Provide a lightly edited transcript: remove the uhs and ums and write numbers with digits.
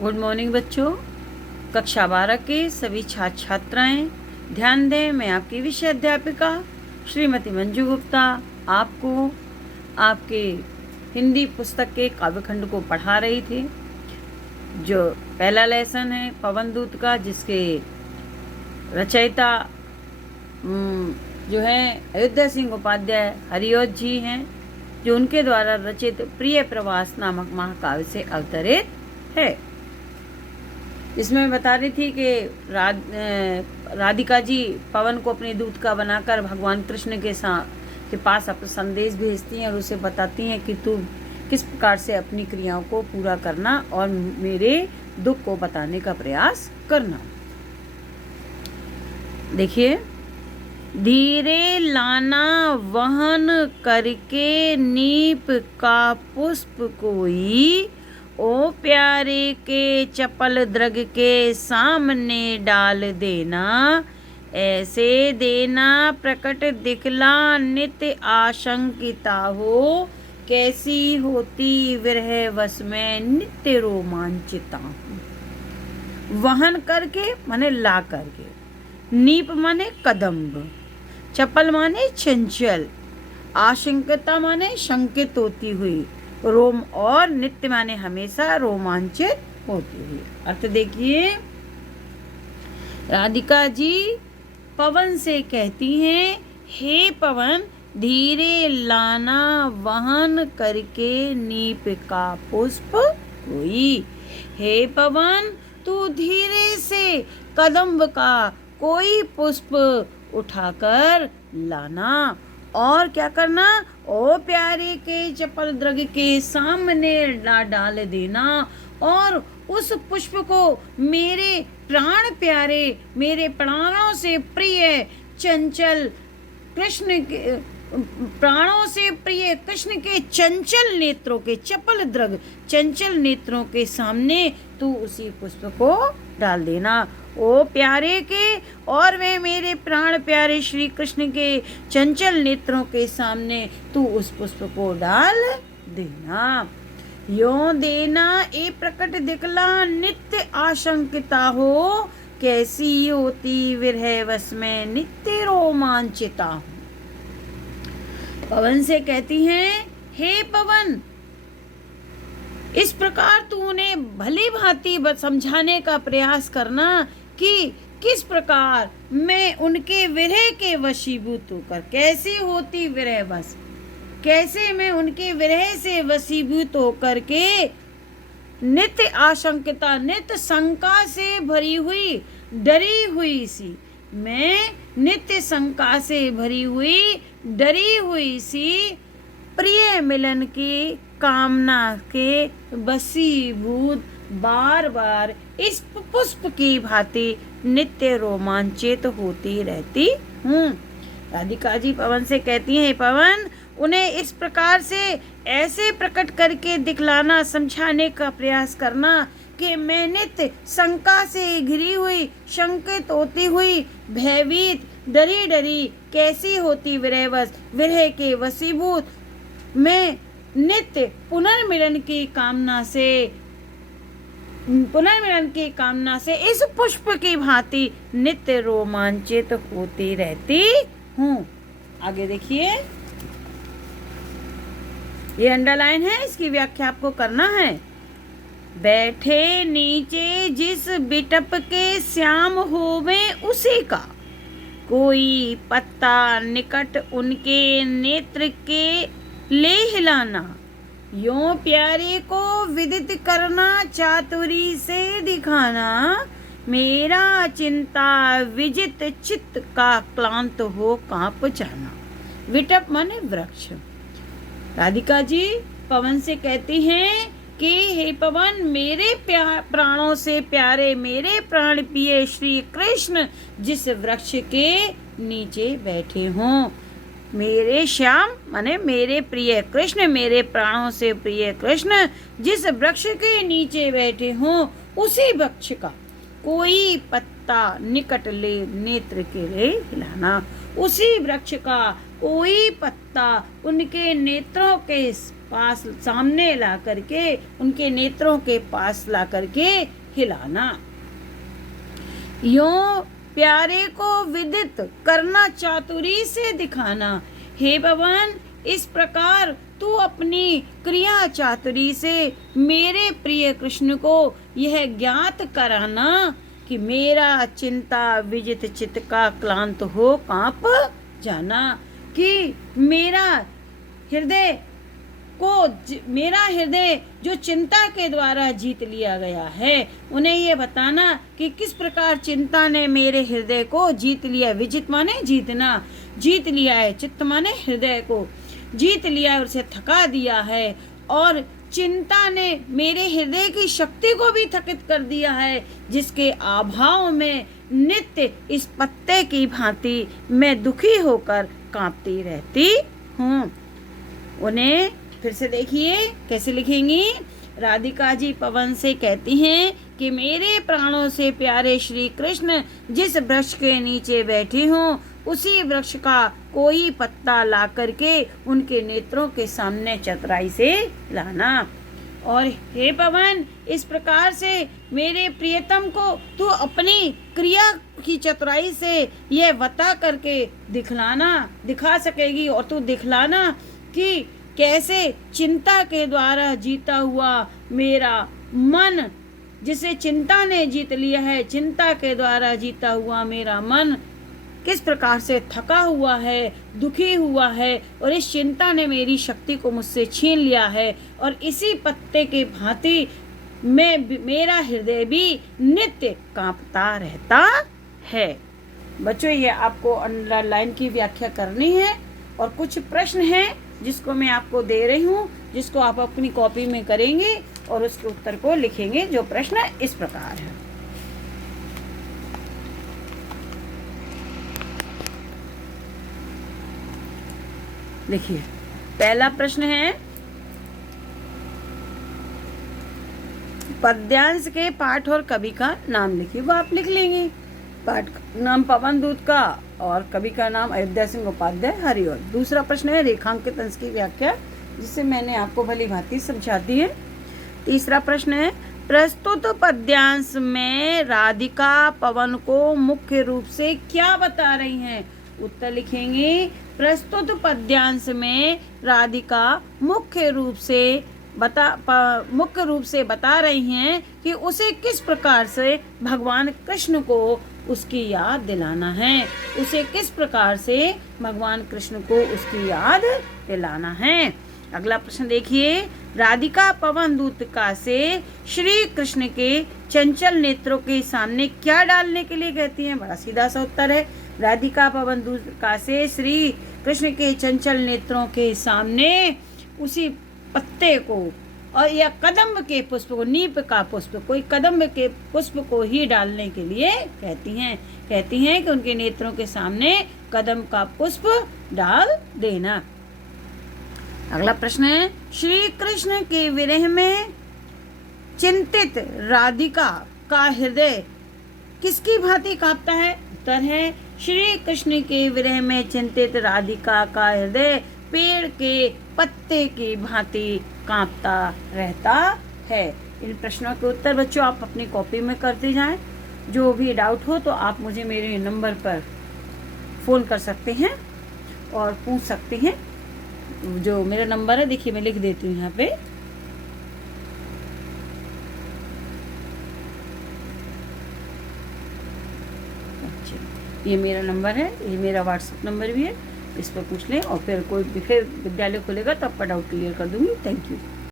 Good morning बच्चों। कक्षा 12 के सभी छात्र छात्राएं ध्यान दें। मैं आपकी विषय अध्यापिका श्रीमती मंजू गुप्ता आपको आपके हिंदी पुस्तक के काव्यखंड को पढ़ा रही थी। जो पहला लेसन है पवन दूत का, जिसके रचयिता जो है अयोध्या सिंह उपाध्याय हरिओत जी हैं, जो उनके द्वारा रचित प्रिय प्रवास नामक महाकाव्य से अवतरित है। इसमें मैं बता रही थी कि राधिका जी पवन को अपने दूत का बनाकर भगवान कृष्ण के पास अपना संदेश भेजती हैं और उसे बताती हैं कि तू किस प्रकार से अपनी क्रियाओं को पूरा करना और मेरे दुख को बताने का प्रयास करना। देखिए, धीरे लाना वहन करके नीप का पुष्प कोई, ओ प्यारे के चपल द्रग के सामने डाल देना, ऐसे देना प्रकट दिखला नित्य आशंकिता हो, कैसी होती विरह वश में नित्य रोमांचिता हूँ। वहन करके माने ला करके, नीप माने कदम्ब, चपल माने चंचल, आशंकिता माने शंकित होती हुई, रोम और नित्य माने हमेशा रोमांचित होती हुई। अर्थ देखिए, राधिका जी पवन से कहती हैं, हे पवन धीरे लाना वहन करके नीप का पुष्प कोई। हे पवन तू धीरे से कदम्ब का कोई पुष्प उठाकर लाना और क्या करना, ओ प्यारे के चपल द्रग के सामने डाल देना और उस पुष्प को मेरे प्राण प्यारे, मेरे प्राणों से प्रिय चंचल कृष्ण के प्राणों से प्रिय कृष्ण के चंचल नेत्रों के, चपल द्रग चंचल नेत्रों के सामने तू उसी पुष्प को डाल देना। ओ प्यारे के और वे मेरे प्राण प्यारे श्री कृष्ण के चंचल नेत्रों के सामने तू उस पुष्प को डाल देना। यों देना ए प्रकट दिखला नित्य आशंकिता हो, कैसी होती विरह वश में नित्य रोमांचिता हूँ। पवन से कहती हैं, हे पवन इस प्रकार तू उन्हें भली भांति समझाने का प्रयास करना कि किस प्रकार मैं उनके विरह के वशीभूत होकर, कैसे होती विरह वश, कैसे मैं उनके विरह से वशीभूत होकर के नित्य आशंकिता, नित्य शंका से भरी हुई, डरी हुई सी, मैं नित्य शंका से भरी हुई, डरी हुई सी प्रिय मिलन की कामना के वशीभूत बार बार इस पुष्प की भांति नित्य रोमांचित होती रहती हूँ। राधिका जी पवन से कहती हैं, पवन उन्हें इस प्रकार से ऐसे प्रकट करके दिखलाना, समझाने का प्रयास करना कि मैं नित्य शंका से घिरी हुई, शंकित होती हुई, भयभीत, डरी डरी, कैसी होती विरहवश, विरह के वशीभूत, मैं नित्य पुनर्मिलन की कामना से इस पुष्प की भांति नित्य रोमांचित होती रहती हूँ। आगे देखिए, ये अंडरलाइन है, इसकी व्याख्या आपको करना है। बैठे नीचे जिस बिटप के श्याम होवे उसी का, कोई पत्ता निकट उनके नेत्र के ले हिलाना, यों प्यारे को विदित करना चातुरी से दिखाना, मेरा चिंता विजित चित्त का क्लांत हो कांप जाना। विटप माने वृक्ष। राधिका जी पवन से कहती हैं कि हे पवन मेरे प्राणों से प्यारे, मेरे प्राण प्रिय श्री कृष्ण जिस वृक्ष के नीचे बैठे हों, मेरे श्याम माने मेरे प्रिय कृष्ण, मेरे प्राणों से प्रिय कृष्ण जिस वृक्ष के नीचे बैठे हों, उसी वृक्ष का कोई पत्ता निकट ले नेत्र के लिए हिलाना, उसी वृक्ष का कोई पत्ता उनके नेत्रों के पास सामने ला करके, उनके नेत्रों के पास ला करके हिलाना। यों प्यारे को विदित करना चातुरी से दिखाना। हे भगवान, इस प्रकार तू अपनी क्रिया चातुरी से मेरे प्रिय कृष्ण को यह ज्ञात कराना कि मेरा चिंता विजित चित्त का क्लांत हो कांप जाना, कि मेरा हृदय जो चिंता के द्वारा जीत लिया गया है, उन्हें ये बताना कि किस प्रकार चिंता ने मेरे हृदय को जीत लिया। विजित माने जीतना, जीत लिया है। चित्त माने हृदय को जीत लिया है, उसे थका दिया है। और चिंता ने मेरे हृदय की शक्ति को भी थकित कर दिया है, जिसके अभाव में नित्य इस पत्ते की भांति मैं दुखी होकर कांपती रहती हूँ। उन्हें फिर से देखिए कैसे लिखेंगी। राधिका जी पवन से कहती हैं कि मेरे प्राणों से प्यारे श्री कृष्ण जिस वृक्ष के नीचे बैठी हूँ, उसी वृक्ष का कोई पत्ता ला करके उनके नेत्रों के सामने चतुराई से लाना। और हे पवन, इस प्रकार से मेरे प्रियतम को तू अपनी क्रिया की चतुराई से यह बता करके दिखा सकेगी, और तू दिखलाना कि कैसे चिंता के द्वारा जीता हुआ मेरा मन, जिसे चिंता ने जीत लिया है, चिंता के द्वारा जीता हुआ मेरा मन किस प्रकार से थका हुआ है, दुखी हुआ है, और इस चिंता ने मेरी शक्ति को मुझसे छीन लिया है। और इसी पत्ते के भांति मेरा हृदय भी नित्य कांपता रहता है। बच्चों, ये आपको अंडरलाइन की व्याख्या करनी है, और कुछ प्रश्न हैं जिसको मैं आपको दे रही हूँ, जिसको आप अपनी कॉपी में करेंगे और उसके उत्तर को लिखेंगे। जो प्रश्न इस प्रकार है। देखिए, पहला प्रश्न है, पद्यांश के पाठ और कवि का नाम लिखिए। वो आप लिख लेंगे। पाठ का नाम पवन दूत का और कवि का नाम अयोध्या सिंह उपाध्याय हरिओर। दूसरा प्रश्न है रेखांकित अंश की व्याख्या, जिसे मैंने आपको भली भांति समझा दी है। तीसरा प्रश्न है, प्रस्तुत पद्यांश में राधिका पवन को मुख्य रूप से क्या बता रही हैं? उत्तर लिखेंगे। प्रस्तुत पद्यांश में राधिका मुख्य रूप से बता रही हैं कि उसे किस प्रकार से भगवान कृष्ण को उसकी याद दिलाना है। उसे किस प्रकार से भगवान कृष्ण को उसकी याद दिलाना है। अगला प्रश्न देखिए, राधिका पवन दूतिका से श्री कृष्ण के चंचल नेत्रों के सामने क्या डालने के लिए कहती हैं? बड़ा सीधा सा उत्तर है। राधिका पवन दूतिका से श्री कृष्ण के चंचल नेत्रों के सामने उसी पत्ते को और या कदम्ब के पुष्प को, नीप का पुष्प, कोई कदम्ब के पुष्प को ही डालने के लिए कहती हैं कि उनके नेत्रों के सामने कदम्ब का पुष्प डाल देना। अगला प्रश्न है, श्री कृष्ण के विरह में चिंतित राधिका का हृदय किसकी भांति कांपता है? उत्तर है, श्री कृष्ण के विरह में चिंतित राधिका का हृदय पेड़ के पत्ते की भांति कांपता रहता है। इन प्रश्नों के उत्तर बच्चों आप अपनी कॉपी में करते जाएं। जो भी डाउट हो तो आप मुझे मेरे नंबर पर फ़ोन कर सकते हैं और पूछ सकते हैं। जो मेरा नंबर है, देखिए मैं लिख देती हूँ यहाँ पे। ये मेरा नंबर है, ये मेरा व्हाट्सएप नंबर भी है, इस पर पूछ लें और फिर विद्यालय खुलेगा तो आपका डाउट क्लियर कर दूंगी। Thank you.